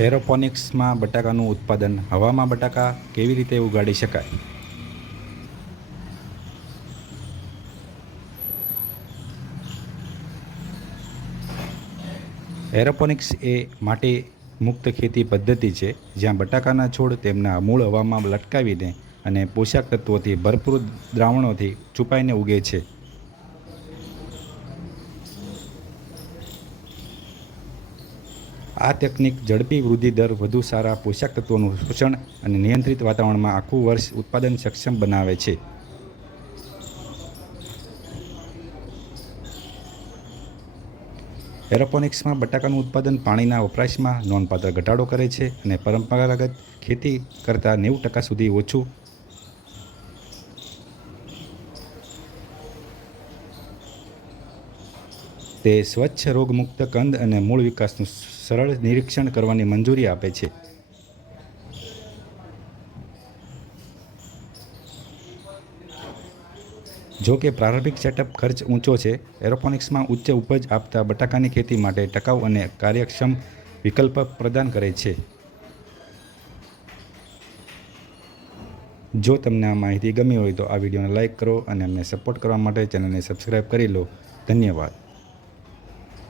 એરોપોનિક્સમાં બટાકાનું ઉત્પાદન હવામાં બટાકા કેવી રીતે ઉગાડી શકાય? એરોપોનિક્સ એ માટી મુક્ત ખેતી પદ્ધતિ છે, જ્યાં બટાકાના છોડ તેમના મૂળ હવામાં લટકાવીને અને પોષક તત્વોથી ભરપૂર દ્રાવણોથી છુપાઈને ઉગે છે. આ તકનિક ઝડપી વૃદ્ધિ દર વધુ સારા પોષક તત્વોનું શોષણ અને નિયંત્રિત વાતાવરણમાં આખું વર્ષ ઉત્પાદન સક્ષમ બનાવે છે. એરોપોનિક્સમાં બટાકાનું ઉત્પાદન પાણીના વપરાશમાં નોંધપાત્ર ઘટાડો કરે છે અને પરંપરાગત ખેતી કરતાં નેવું ટકા સુધી ઓછું તે સ્વચ્છ રોગમુક્ત કંદ અને મૂળ વિકાસનું સરળ નિરીક્ષણ કરવાની મંજૂરી આપે છે. જો કે પ્રારંભિક સેટઅપ ખર્ચ ઊંચો છે, એરોપોનિક્સમાં ઉચ્ચ ઉપજ આપતા બટાકાની ખેતી માટે ટકાઉ અને કાર્યક્ષમ વિકલ્પ પ્રદાન કરે છે. જો તમને આ માહિતી ગમી હોય તો આ વિડીયોને લાઇક કરો અને અમને સપોર્ટ કરવા માટે ચેનલને સબસ્ક્રાઈબ કરી લો. ધન્યવાદ.